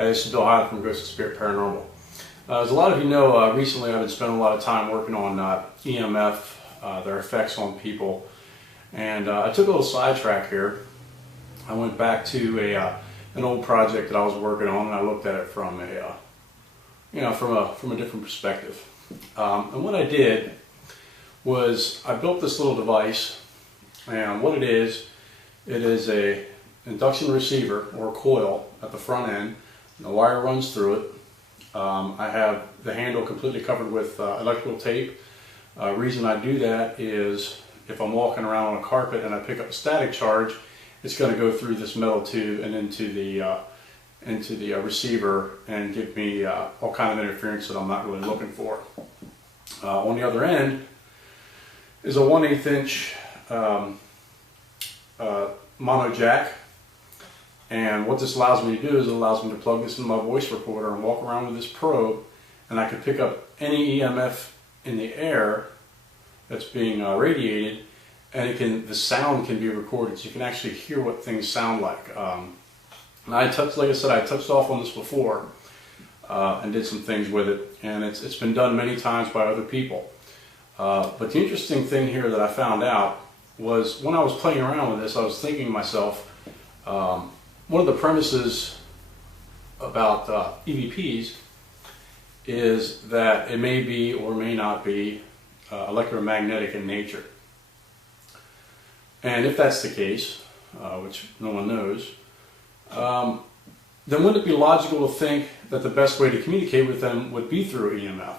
This is Bill Hyde from Ghost and Spirit Paranormal. As a lot of you know, recently I've been spending a lot of time working on EMF, their effects on people, and I took a little sidetrack here. I went back to an old project that I was working on, and I looked at it from a from a different perspective. And what I did was I built this little device, and what it is a induction receiver or a coil at the front end. The wire runs through it. I have the handle completely covered with electrical tape. Reason I do that is if I'm walking around on a carpet and I pick up a static charge, it's going to go through this metal tube and into the receiver and give me all kind of interference that I'm not really looking for. On the other end is a 1/8 inch mono jack. And what this allows me to do is it allows me to plug this in my voice recorder and walk around with this probe, and I can pick up any EMF in the air that's being radiated, and the sound can be recorded, so you can actually hear what things sound like. And like I said, I touched off on this before and did some things with it, and it's been done many times by other people. But the interesting thing here that I found out was when I was playing around with this, I was thinking to myself, one of the premises about EVPs is that it may be or may not be electromagnetic in nature. And if that's the case, which no one knows, then wouldn't it be logical to think that the best way to communicate with them would be through EMF?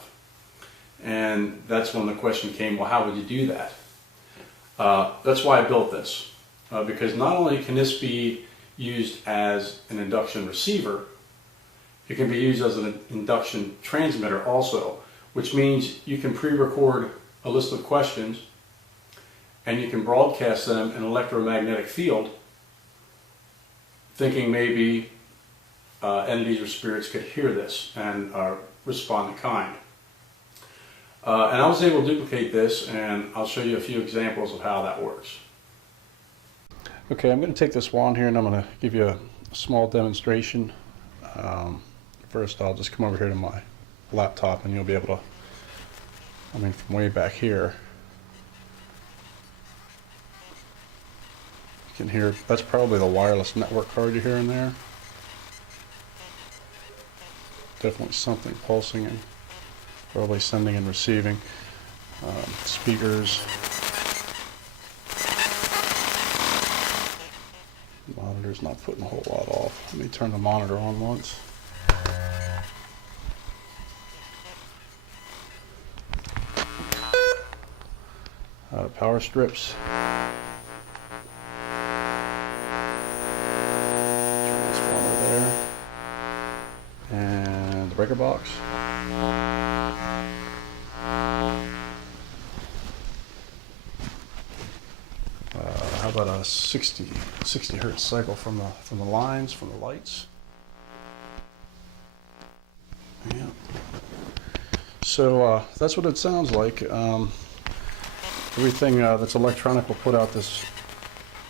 And that's when the question came, well, how would you do that? That's why I built this, because not only can this be used as an induction receiver, it can be used as an induction transmitter also, which means you can pre-record a list of questions and you can broadcast them in an electromagnetic field, thinking maybe entities or spirits could hear this and respond in kind. And I was able to duplicate this, and I'll show you a few examples of how that works. Okay, I'm going to take this wand here and I'm going to give you a small demonstration. First I'll just come over here to my laptop and you'll be able to, from way back here, you can hear, that's probably the wireless network card you're hearing there. Definitely something pulsing and probably sending and receiving. Speakers. Monitor's not putting a whole lot off. Let me turn the monitor on once. Power strips. Transformer there. And the breaker box. How about a 60 hertz cycle from the lines, from the lights? Yeah. So that's what it sounds like. Everything that's electronic will put out this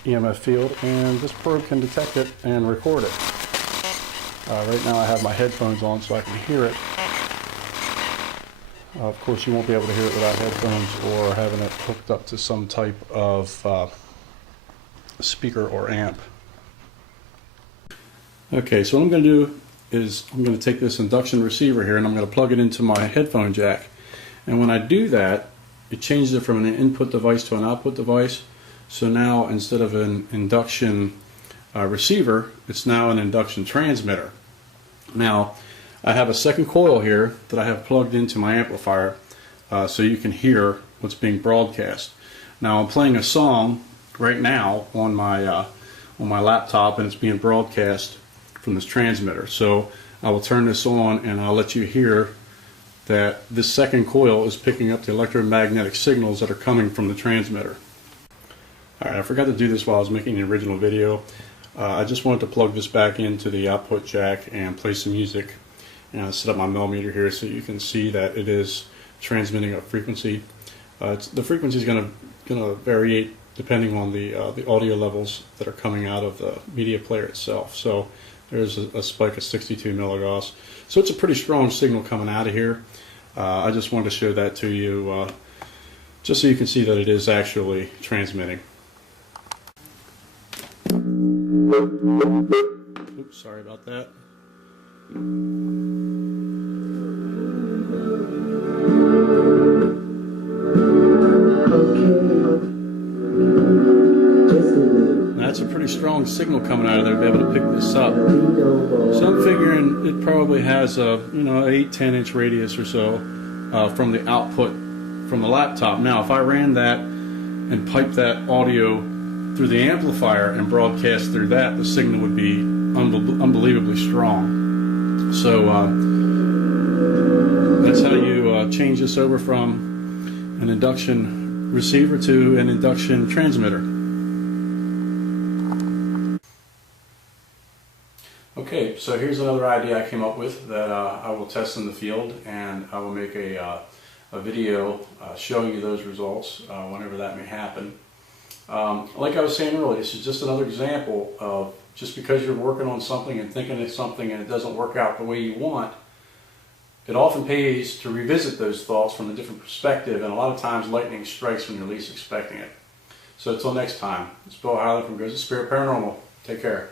EMF field, and this probe can detect it and record it. Right now I have my headphones on so I can hear it. Of course you won't be able to hear it without headphones or having it hooked up to some type of speaker or amp. Okay, so what I'm going to do is I'm going to take this induction receiver here and I'm going to plug it into my headphone jack. And when I do that, it changes it from an input device to an output device. So now instead of an induction receiver, it's now an induction transmitter. Now I have a second coil here that I have plugged into my amplifier so you can hear what's being broadcast. Now I'm playing a song right now on my laptop, and it's being broadcast from this transmitter. So I will turn this on and I'll let you hear that this second coil is picking up the electromagnetic signals that are coming from the transmitter. Alright, I forgot to do this while I was making the original video. I just wanted to plug this back into the output jack and play some music. And I set up my millimeter here so you can see that it is transmitting a frequency. The frequency is going to vary depending on the audio levels that are coming out of the media player itself. So There's a spike of 62 milligauss. So it's a pretty strong signal coming out of here. I just wanted to show that to you just so you can see that it is actually transmitting. Oops, sorry about that. That's a pretty strong signal coming out of there to be able to pick this up. So I'm figuring it probably has a 8-10 inch radius or so from the output from the laptop. Now if I ran that and piped that audio through the amplifier and broadcast through that, the signal would be unbelievably strong. So that's how you change this over from an induction receiver to an induction transmitter. Okay, so here's another idea I came up with that I will test in the field, and I will make a video showing you those results whenever that may happen. Like I was saying earlier, this is just another example of just because you're working on something and thinking of something and it doesn't work out the way you want, it often pays to revisit those thoughts from a different perspective, and a lot of times lightning strikes when you're least expecting it. So until next time, it's Bill Hyland from Goes to Spirit Paranormal. Take care.